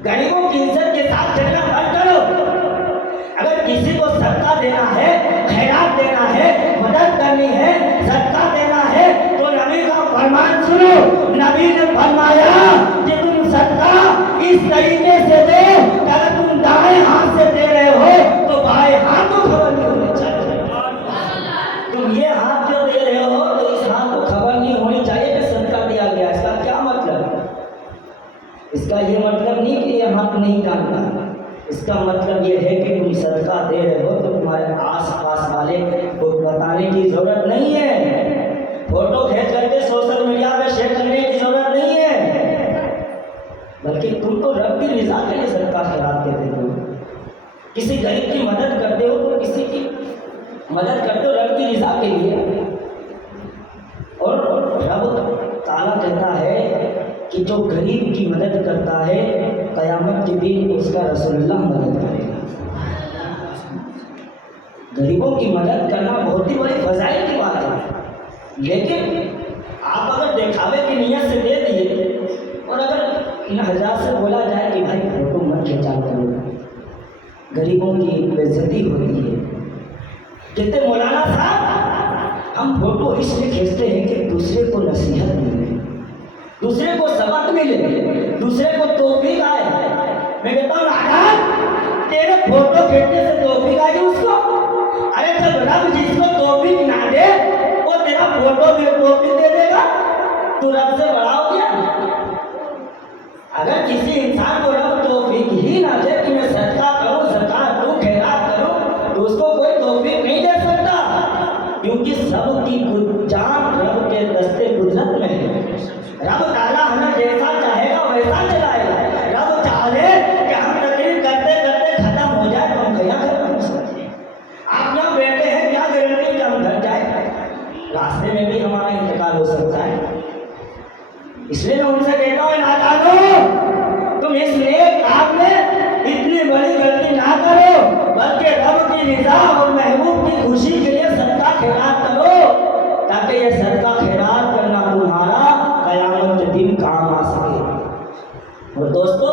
غریبوں کی عزت کے ساتھ چلنا بند کرو۔ اگر کسی کو صدقہ دینا ہے، خیرات دینا ہے، مدد کرنی ہے، صدقہ دینا ہے تو نبی کا فرمان سنو۔ نبی نے فرمایا کہ تم صدقہ اس طریقے سے دے کہ اگر تم دائیں ہاتھ سے دے رہے ہو تو بائیں ہاتھ کو خبر نہیں ہونی چاہیے۔ تم یہ ہاتھ جو دے رہے ہو تو اس ہاتھ کو خبر نہیں ہونی چاہیے کہ صدقہ دیا گیا۔ اس کا کیا مطلب؟ اس کا یہ مطلب نہیں کہ یہ ہاتھ نہیں جانتا، اس کا مطلب یہ ہے کہ تم صدقہ دے رہے ہو تو تمہارے آس پاس والے کو بتانے کی ضرورت نہیں ہے، فوٹو کھینچ کر کے سوشل میڈیا پہ شیئر کرنے کی ضرورت نہیں ہے، بلکہ تم تو رب کی رضا کے لیے صدقہ خیرات دیتے ہو۔ کسی غریب کی مدد کرتے ہو تو کسی کی مدد کرتے ہو رب کی رضا کے لیے. اور رب تعالیٰ کہتا ہے کہ جو غریب کی مدد کرتا ہے قیامت کے دن اس کا رسول اللہ مدد کرے گا. غریبوں کی مدد کرنا بہت ہی بڑی فضائل کی بات ہے. لیکن آپ اگر دکھاوے کی نیت سے دے دیے اور اگر ان حضرات سے بولا جائے کہ بھائی فوٹو مت کھینچا کرو، غریبوں کی بےعزتی ہوتی ہے. کہتے مولانا صاحب ہم فوٹو اس لیے کھینچتے ہیں کہ دوسرے کو نصیحت ملے، دوسرے کو سبق ملے، دوسرے کو توفیق آئے. میں کہتا ہوں راجا تیرے فوٹو کھینچنے سے توفیق آئے گی اس کو؟ ارے جب رب جس کو توفیق نہ دے وہ تیرا فوٹو میں توفیق دے دے گا، تو رب سے بڑا ہو گیا. اگر کسی انسان کو رب توفیق ہی نہ دے کہ میں صدقہ کروں، زکات دوں، خیرات کروں، تو اس کو کوئی توفیق نہیں دے سکتا، کیونکہ سب کی جان رب کے دستے قدرت میں ہے. رب تعالیٰ ہمیں جیسا چاہے گا ویسا چلائے گا. رب چاہے کہ ہم تقریر کرتے کرتے ختم ہو جائے تو ہم کیا گھر پہنچ سکتے ہیں. آپ یہاں بیٹھے ہیں، کیا گارنٹی کہ ہم گھر جائیں؟ راستے میں بھی ہمارا انتقال ہو سکتا ہے. اس لیے میں ان سے کہتا ہوں نادانو تم اس نیک کام میں اتنی بڑی غلطی نہ کرو، بلکہ رب کی رضا اور محبوب کی خوشی کے لیے صدقہ خیرات کرو، تاکہ یہ صدقہ خیرات کرنا تمہارا قیامت کے دن کام آ سکے. اور دوستو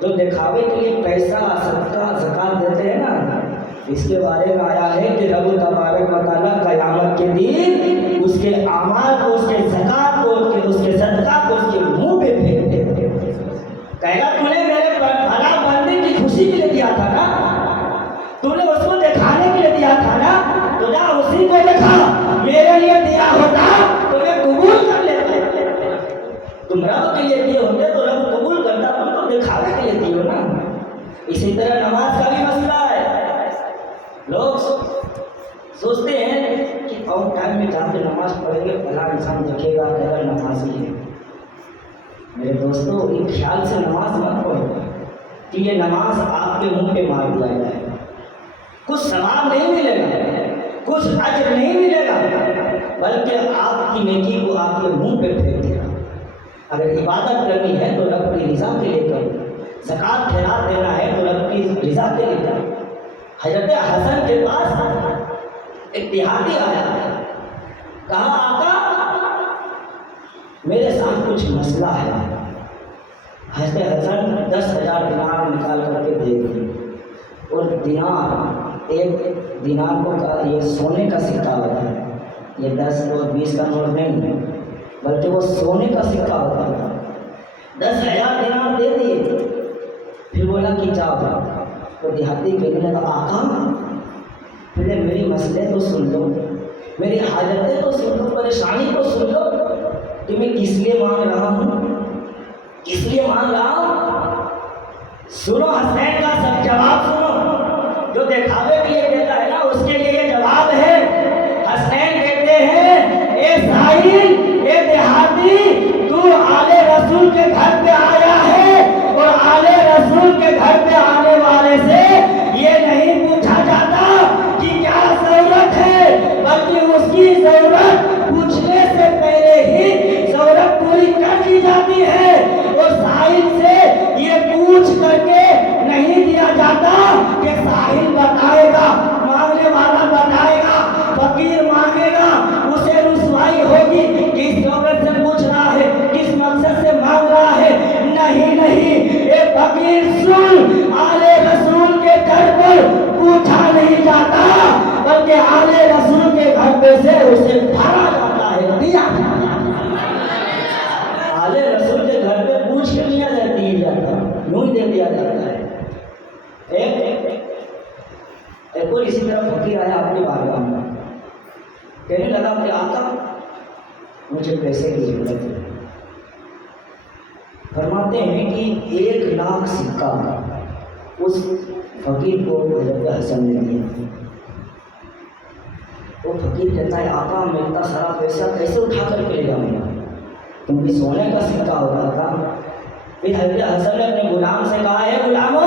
جو دکھاوے کے لیے پیسہ صدقہ زکات دیتے ہیں نا، اس کے بارے میں آیا ہے کہ رب تبارک و تعالیٰ قیامت کے دن اس کے اعمال کو، اس کے زکات کو، اس کے صدقہ کو اس کے منہ پہ پھینک دے. کہے گا تو نے میرے بھلا بندے کی خوشی کے لیے دیا تھا نا، تو نے اس کو دکھانے کے لیے دیا تھا نا، تو جا اسی کو دکھا. میرے لیے دیا ہوتا تو میں قبول کر لیتا. تم رب کے لیے دیے ہوتے تو رب قبول کرتا، تم تو دکھانے کے لیے دیے ہو نا. اسی طرح نماز کا بھی مسئلہ ہے. لوگ سوچتے ہیں کہ اور ٹائم میں جا کے نماز پڑھیں گے فلاں انسان دیکھے گا کہ نمازی ہے. میرے دوستو ایک خیال سے نماز مت پڑھو کہ یہ نماز آپ کے منہ پہ مار دیا جائے گا. کچھ ثواب نہیں ملے گا، کچھ اجر نہیں ملے گا، بلکہ آپ کی نیکی کو آپ کے منہ پہ پھینک دے گا. اگر عبادت کرنی ہے تو رب کی رضا کے لیے کرو، زکات خیرات دینا ہے تو رب کی رضا کے لیے کرو. حضرت حسن کے پاس ایک دیہاتی آیا، کہا آقا میرے ساتھ کچھ مسئلہ ہے. حضرت حسن 10,000 دینار نکال کر کے دے دی. اور دینار، ایک دینار کو یہ سونے کا سکہ ہوتا ہے، یہ 10 اور 20 کا نوٹ نہیں ہے، بلکہ وہ سونے کا سکہ ہوتا ہے. 10,000 دینار دے دیے. پھر بولا کہ جاؤ. تو دیہاتی کہنے لگا آقا پہلے میری مسئلے تو سن لو، میری حاجتیں تو سن لو، پریشانی تو سن لو کہ میں کس لیے مانگ رہا ہوں، کس لیے مانگ رہا ہوں. سنو حسین کا سب جواب سنو. جو دکھاوے کے لیے دیتا ہے نا اس کے لیے یہ جواب ہے. حسین کہتے ہیں اے ساحل، اے دیہاتی، تو آل رسول کے گھر پہ آیا ہے اور آل رسول کے گھر پہ آنے والے سے یہ نہیں پوچھا جاتا کہ کیا ضرورت ہے، بلکہ اس کی ضرورت پوچھنے سے پہلے ہی ضرورت پوری کر دی جاتی ہے. اور ساحل سے یہ پوچھ کر کے نہیں دیا جاتا کہ ساحل بتائے گا، مانگنے والا بتائے گا، فقیر مانگے گا، اسے رسوائی ہوگی کس ضرورت سے پوچھ رہا ہے، کس مقصد سے مانگ رہا ہے. نہیں، اے فقیر سن، آل رسول کے گھر پر پوچھا نہیں جاتا، بلکہ آل رسول کے گھر پہ سے اسے بھرا جاتا ہے، دیا جاتا ہے. آل رسول کے گھر پہ پوچھ کے لیا جاتا، یوں ہی دے دیا جاتا ہے. ایک اور اسی طرح فقیر آیا اپنی بارگاہ میں، کہنے لگا کہ آقا مجھے پیسے کی ضرورت ہے. فرماتے ہیں کہ 1,00,000 سکہ اس فقیر کو حضرت حسن نے دیا. وہ فقیر کہتا ہے آقا میں اتنا سارا پیسہ کیسے اٹھا کر کے لے جاؤں گا، کیونکہ سونے کا سکہ ہوتا تھا. پھر حضرت حسن نے اپنے غلام سے کہا ہے غلامو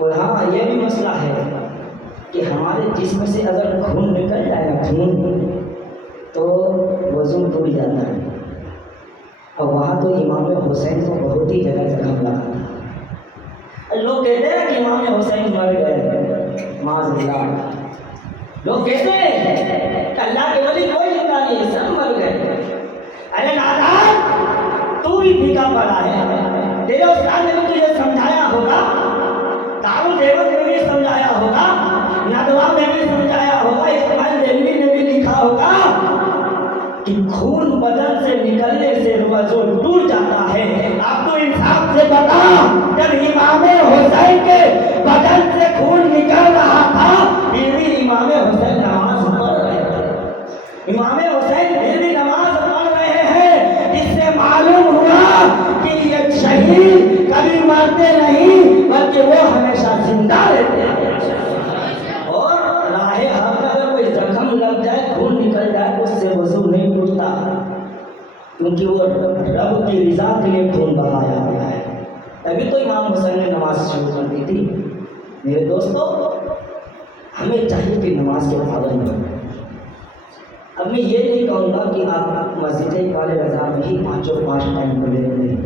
اور ہاں یہ بھی مسئلہ ہے کہ ہمارے جسم سے اگر خون نکل جائے نا خون تو وضو ٹوٹ جاتا ہے. اور وہاں تو امام حسین کو بہت ہی جگہ زخم لگا تھا. لوگ کہتے ہیں کہ امام حسین مر گئے، معاذ اللہ. لوگ کہتے ہیں کہ اللہ کے ولی کوئی زندہ نہیں، سب مر گئے. ارے نادان، تو بھی بھیگا پڑا ہے. تیرے استاد نے بھی تجھے سمجھایا ہوگا، دارو دیوت نے بھی سمجھایا ہوگا، ندوہ میں بھی سمجھایا ہوگا، اسماعیل دہلوی نے بھی لکھا ہوگا کہ خون بدن سے نکلنے سے وضو ٹوٹ جاتا ہے. اب تو انصاف سے بتا، جب امام حسین کے بدن سے خون نکل رہا تھا پھر بھی امام حسین نماز پڑھ رہے تھے. امام حسین پھر بھی نماز پڑھ رہے ہیں. اس سے معلوم ہوا کہ یہ شہید کبھی مرتے نہیں بلکہ وہ ہمیشہ زندہ رہتے ہیں. اور راہ حق اگر کوئی زخم لگ جائے، خون نکل جائے، اس سے وضو نہیں ٹوٹتا، کیونکہ وہ رب کی رضا کے لیے خون بہایا گیا ہے. تبھی تو امام حسین نے نماز شروع کر دی تھی. میرے دوستو، ہمیں چاہیے کہ نماز کے پابند بنیں. اب میں یہ نہیں کہوں گا کہ آپ مسجد اقبال رضا میں ہی پانچوں پانچ ٹائم کو لے لیں.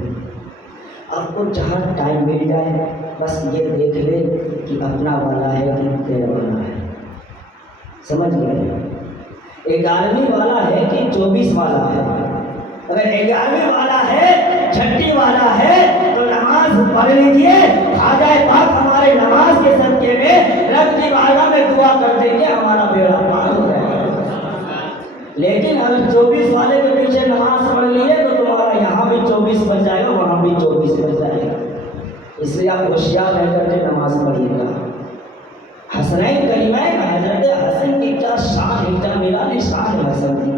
آپ کو جہاں ٹائم مل جائے بس یہ دیکھ لے کہ اپنا والا ہے کہ تیرا والا ہے. سمجھ گئے؟ 11ویں والا ہے کہ 24 والا ہے. اگر 11ویں والا ہے، چھٹی والا ہے تو نماز پڑھ لیجیے. خواجہ پاک ہمارے نماز کے صدقے میں رب کی بارگاہ میں دعا کرتے کہ ہمارا بیڑا پار ہو جائے. لیکن اگر 24 والے کے پیچھے نماز پڑھ لیے تو تمہارا یہاں بھی 24 بچ جائے گا، وہاں بھی 24 بچ جائے گا. اس لیے آپ ہوشیار رہ کر کے نماز پڑھیے گا. حسنین کریمین، حضرت حسن کی کیا شان ہے، کیا میرا شان ہے حسن کی.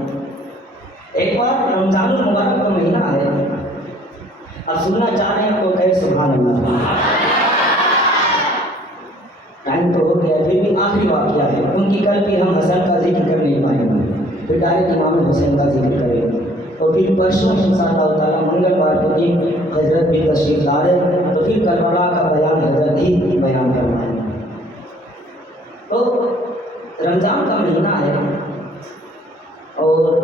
ایک بار رمضان المبارک کا مہینہ ہے، اب سننا چاہ رہے ہیں تو کہے سبحان اللہ. ٹائم تو ہو گیا، پھر بھی آخری واقعہ ہے کیونکہ کل بھی ہم حسن کا ذکر کر نہیں پائیں گے، پھر ڈائریکٹ امام حسین کا ذکر کریں گے. اور پھر پرسوں انشاءاللہ تعالیٰ منگلوار کے دن حضرت بھی تشریف لا رہے ہیں تو پھر کربلا کا بیان حضرت ہی بیان کرنا ہے. تو رمضان کا مہینہ ہے اور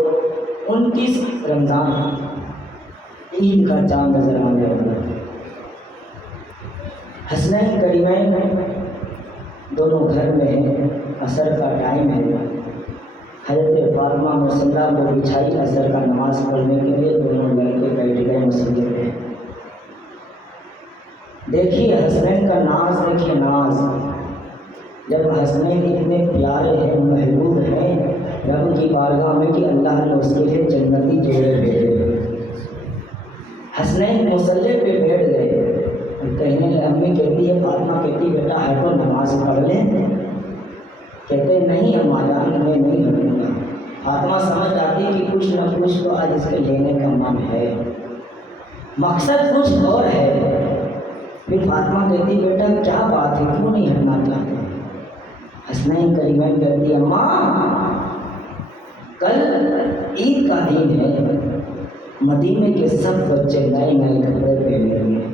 29 رمضان عید کا چاند نظر آنے والا ہے. حسنین کریمین دونوں گھر میں ہیں، عصر کا ٹائم ہے. حضرت فاطمہ مسلح کو بچھائی عصر کا نماز پڑھنے کے لیے، دونوں لڑکے بیٹھ گئے مسجد میں. دیکھیے حسنین کا ناز، دیکھیے ناز. جب حسنین اتنے پیارے ہیں، محبوب ہیں رب کی بارگاہ میں کہ اللہ نے اس کے لیے جنتی جوڑے بھیجے. حسنین مصلی پہ بیٹھ گئے، کہنے لگے، امی کہتی ہے، فاطمہ کہتی بیٹا ہٹو نماز پڑھ لیں. کہتے نہیں اماں جان میں نہیں ہٹوں گا. فاطمہ سمجھ آتی کہ کچھ نہ کچھ تو آج اس کے لینے کا من ہے، مقصد کچھ اور ہے. پھر فاطمہ کہتی بیٹا کیا بات ہے، کیوں نہیں ہٹنا چاہتے؟ حسنین کریمین کہتی اماں کل عید کا دن ہے، مدینے کے سب بچے نئے نئے کپڑے پہنیں گے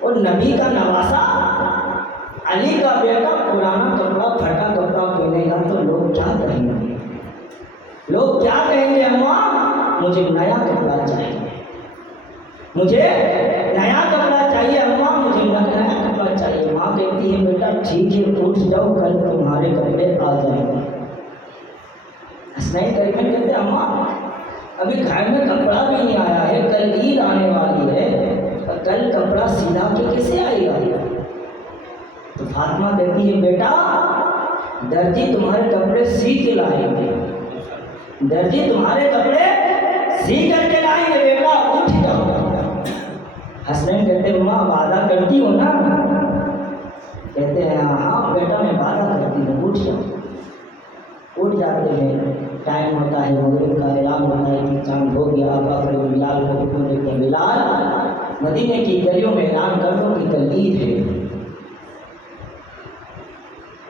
اور نبی کا نواسا علی کا بیٹا پرانا کپڑا پھٹا کپڑا پہنے گا تو لوگ کیا کہیں گے؟ لوگ کیا کہیں گے اماں مجھے نیا کپڑا چاہیے، مجھے نیا کپڑا چاہیے اماں، مجھے نیا کپڑا چاہیے. ماں کہتی ہے بیٹا ٹھیک ہے اٹھ جاؤ، کل تمہارے کپڑے آ جائیں گے. حسنین کریمین کہتے ہیں اماں ابھی گھر میں کپڑا بھی نہیں آیا ہے، کل عید آنے والی ہے، اور کل کپڑا سیدھا کے کیسے آئے گا؟ تو فاطمہ کہتی ہے بیٹا درجی تمہارے کپڑے سی کے لائیں گے، درجی تمہارے کپڑے سی کر کے لائیں گے، بیٹا اٹھ جاؤ. حسنین کہتے ہیں ماں وعدہ کرتی ہو نا؟ کہتے ہیں ہاں بیٹا میں وعدہ کرتی ہوں، اٹھ جاؤ. اٹھ جاتے ہیں. ٹائم ہوتا ہے مغرب کا، اعلان ہوتا ہے کہ چاند ہو گیا. آقا پر بلال کو حکم دیتے ہیں بلال مدینے کی گلیوں میں اعلان کر دو کہ کل عید ہے.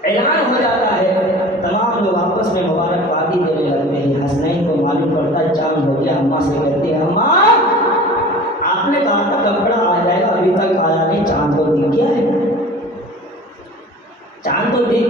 اعلان ہو جاتا ہے، تمام لوگ آپس میں مبارکبادی دینے لگتے ہیں. حسنین کو معلوم پڑتا ہے چاند ہو گیا. اماں سے کہتے ہیں اماں آپ نے کہا تھا کپڑا آ جائے گا، ابھی تک آیا نہیں، چاند کو دکھ گیا ہے.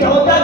14